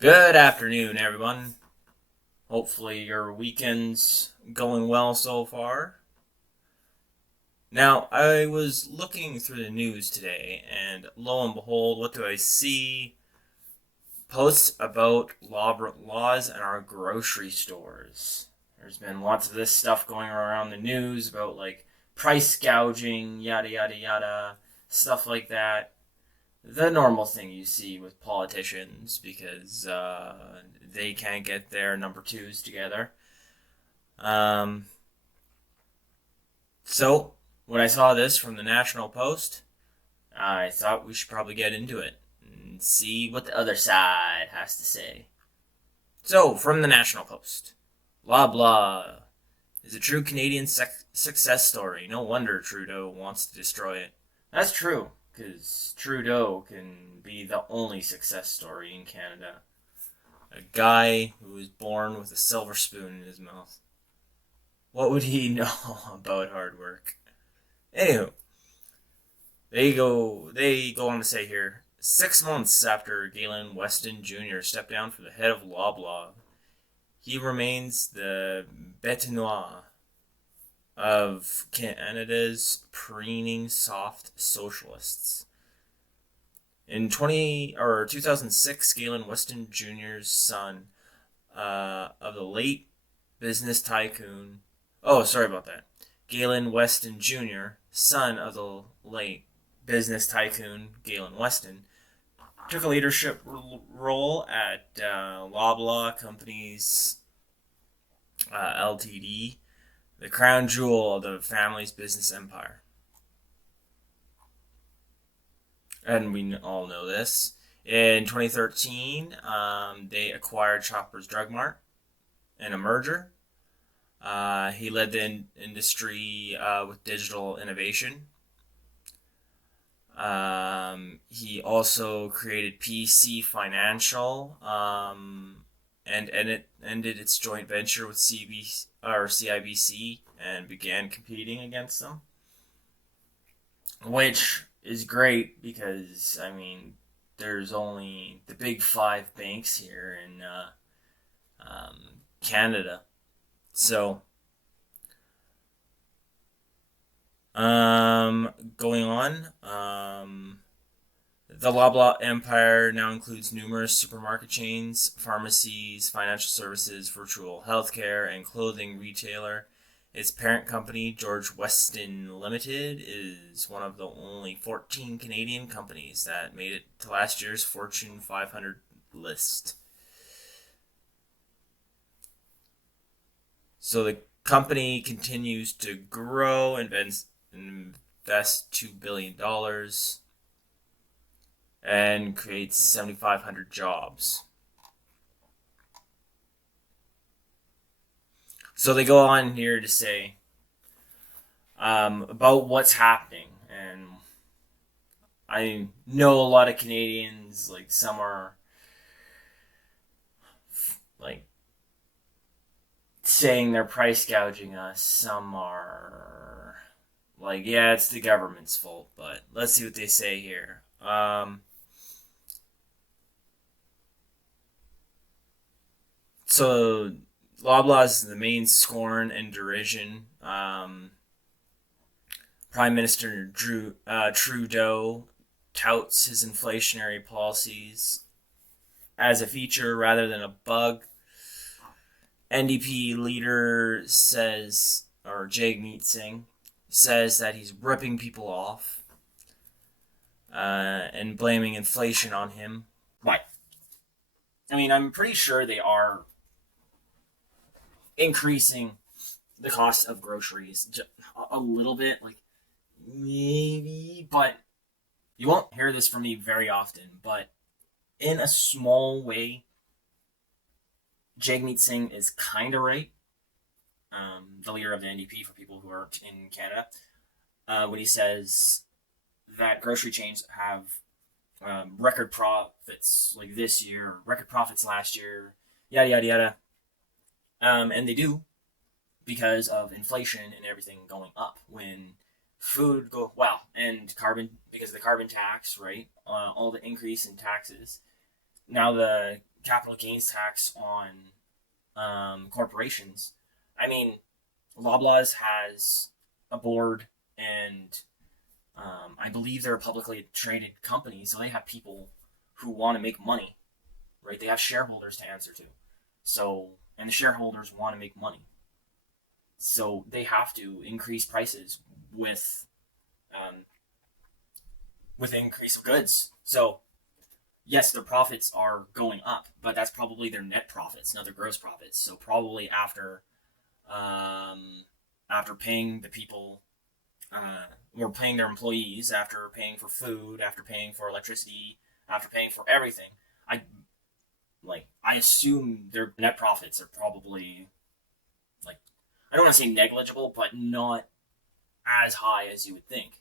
Good afternoon, everyone. Hopefully, your weekend's going well so far. Now, I was looking through the news today, and lo and behold, what do I see? Posts about laws in our grocery stores. There's been lots of this stuff going around the news about like price gouging, yada yada yada, stuff like that. The normal thing you see with politicians because they can't get their number twos together. Um, so, when I saw this from the National Post, I thought we should probably get into it and see what the other side has to say. So, from the National Post, blah blah is a true Canadian success story. No wonder Trudeau wants to destroy it. That's true, because Trudeau can be the only success story in Canada. A guy who was born with a silver spoon in his mouth. What would he know about hard work? Anywho, They go on to say here. 6 months after Galen Weston Jr. stepped down for the head of Loblaw, he remains the bête noire of Canada's preening soft socialists. In 2006, Galen Weston Jr.'s son of the late business tycoon. Oh, sorry about that. Galen Weston Jr., son of the late business tycoon Galen Weston, took a leadership role at Loblaw Companies Ltd., the crown jewel of the family's business empire. And we all know this. In 2013, they acquired Shoppers Drug Mart in a merger. He led the industry with digital innovation. He also created PC Financial and ended its joint venture with CIBC and began competing against them, which is great because there's only the big five banks here in Canada. So, going on, the Loblaw empire now includes numerous supermarket chains, pharmacies, financial services, virtual healthcare, and clothing retailer. Its parent company, George Weston Limited, is one of the only 14 Canadian companies that made it to last year's Fortune 500 list. So the company continues to grow and invest $2 billion and creates 7,500 jobs. So they go on here to say about what's happening, and I know a lot of Canadians, like some are like saying they're price gouging us, some are like, yeah, it's the government's fault, but let's see what they say here. So Loblaw is the main scorn and derision. Prime Minister Trudeau touts his inflationary policies as a feature rather than a bug. NDP leader says, or Jagmeet Singh says that he's ripping people off and blaming inflation on him. Why? I'm pretty sure they are increasing the cost of groceries a little bit, like maybe, but you won't hear this from me very often. But in a small way, Jagmeet Singh is kind of right. The leader of the NDP, for people who aren't in Canada, when he says that grocery chains have record profits like this year, record profits last year, yada yada yada, and they do because of inflation and everything going up. When food go well, and carbon, because of the carbon tax, right? All the increase in taxes. Now the capital gains tax on corporations. I mean, Loblaws has a board, and I believe they're a publicly traded company, so they have people who want to make money, right? They have shareholders to answer to. So, and the shareholders want to make money. So they have to increase prices um, with increase of goods. So yes, their profits are going up, but that's probably their net profits, not their gross profits. So probably um, after paying the people, or paying their employees, after paying for food, after paying for electricity, after paying for everything, I I assume their net profits are probably like, I don't want to say negligible, but not as high as you would think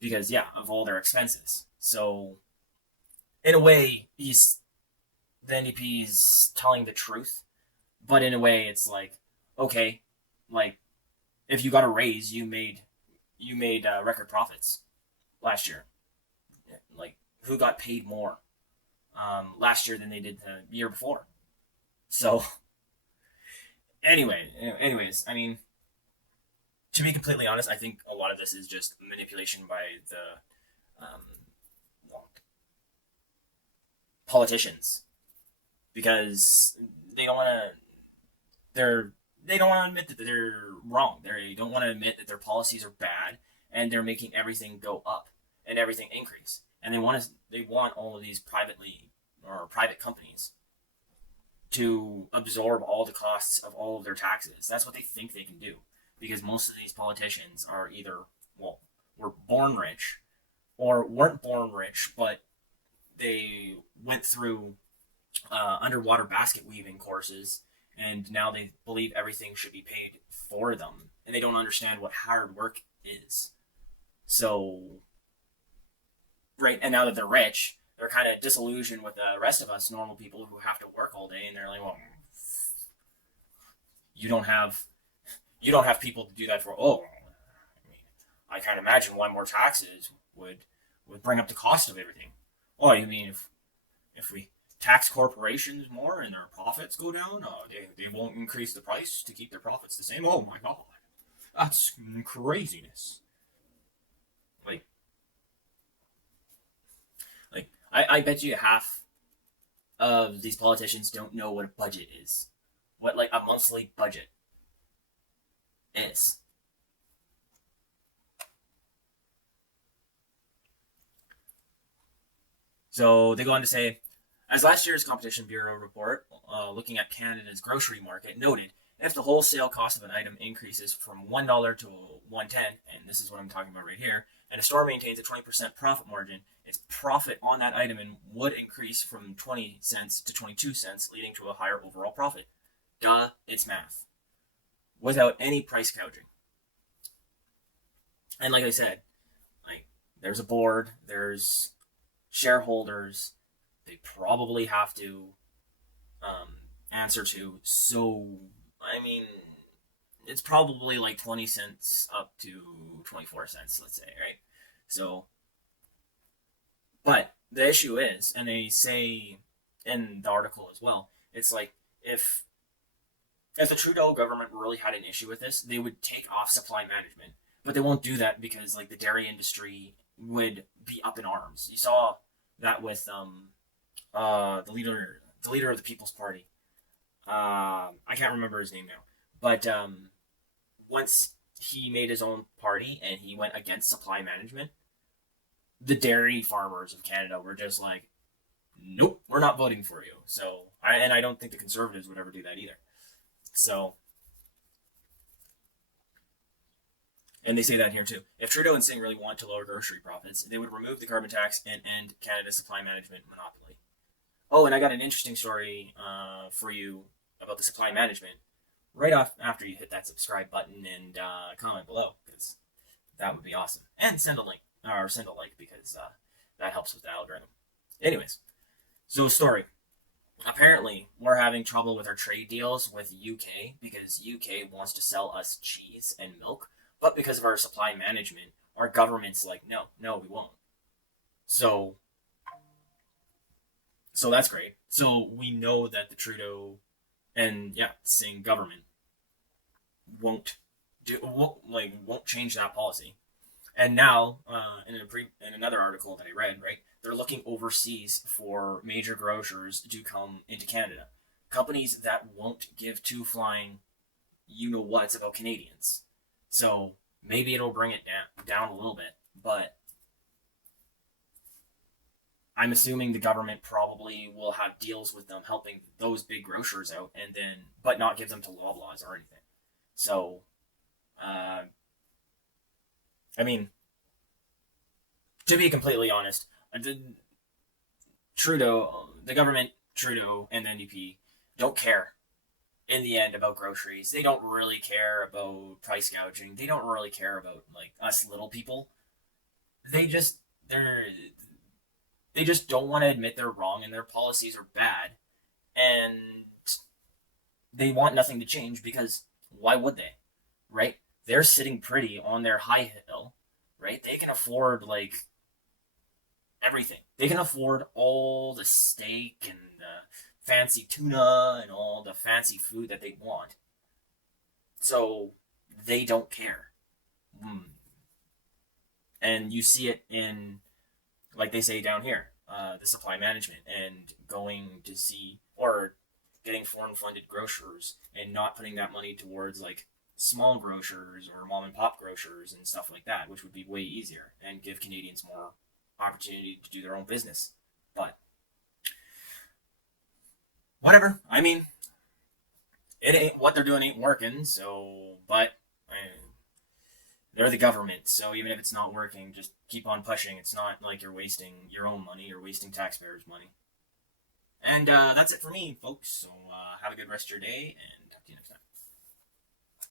because yeah, of all their expenses. So in a way, the NDP is telling the truth, but in a way, it's like, okay, like if you got a raise, you made record profits last year. Like who got paid more last year than they did the year before? So anyways, I mean, to be completely honest, I think a lot of this is just manipulation by the politicians because they don't want to. They don't want to admit that they're wrong. They don't want to admit that their policies are bad and they're making everything go up and everything increase. And they want all of these private companies to absorb all the costs of all of their taxes. That's what they think they can do because most of these politicians are either, well, were born rich or weren't born rich, but they went through underwater basket weaving courses, and now they believe everything should be paid for them, and they don't understand what hard work is. So, right, and now that they're rich, they're kind of disillusioned with the rest of us normal people who have to work all day, and they're like, well, you don't have you don't have people to do that for. Oh, I mean, I can't imagine why more taxes would bring up the cost of everything. Oh, you mean if we tax corporations more and their profits go down, they won't increase the price to keep their profits the same? Oh my god, that's craziness. Like, I bet you half of these politicians don't know what a budget is, what like a monthly budget is. So they go on to say, as last year's Competition Bureau report, looking at Canada's grocery market, noted, if the wholesale cost of an item increases from $1 to 110, and this is what I'm talking about right here, and a store maintains a 20% profit margin, its profit on that item would increase from 20 cents to 22 cents, leading to a higher overall profit. Duh, it's math. Without any price gouging. And like I said, like there's a board, there's shareholders, they probably have to um, answer to. So, I mean, it's probably like 20 cents up to 24 cents, let's say, right? So, but the issue is, and they say in the article as well, it's like if the Trudeau government really had an issue with this, they would take off supply management. But they won't do that because like the dairy industry would be up in arms. You saw that with the leader of the People's Party. I can't remember his name now, but once he made his own party and he went against supply management, the dairy farmers of Canada were just like, "Nope, we're not voting for you." So, I don't think the Conservatives would ever do that either. So, and they say that here too. If Trudeau and Singh really want to lower grocery profits, they would remove the carbon tax and end Canada's supply management monopoly. Oh, and I got an interesting story for you about the supply management right off after you hit that subscribe button and comment below, because that would be awesome. And send a link, or send a like, because that helps with the algorithm. Anyways, so story. Apparently, we're having trouble with our trade deals with UK because UK wants to sell us cheese and milk, but because of our supply management, our government's like, no, no, we won't. So So that's great. So we know that the Trudeau and same government won't won't change that policy. And now, in another article that I read, right, they're looking overseas for major grocers to come into Canada, companies that won't give two flying, you know what's about Canadians. So maybe it'll bring it down a little bit, but I'm assuming the government probably will have deals with them helping those big grocers out, and then but not give them to Loblaws or anything. So, uh, I mean, to be completely honest, Trudeau, the government, Trudeau, and the NDP don't care in the end about groceries. They don't really care about price gouging. They don't really care about like us little people. They just they're they just don't want to admit they're wrong and their policies are bad, and they want nothing to change because why would they? Right? They're sitting pretty on their high hill, right? They can afford like everything. They can afford all the steak and the fancy tuna and all the fancy food that they want. So they don't care. Mm. And you see it in, like they say down here, the supply management and going to see or getting foreign funded grocers and not putting that money towards like small grocers or mom and pop grocers and stuff like that, which would be way easier and give Canadians more opportunity to do their own business. But whatever. I mean, it ain't what they're doing ain't working. So, but they're the government. So even if it's not working, just keep on pushing. It's not like you're wasting your own money. You're wasting taxpayers' money. And that's it for me, folks. So have a good rest of your day and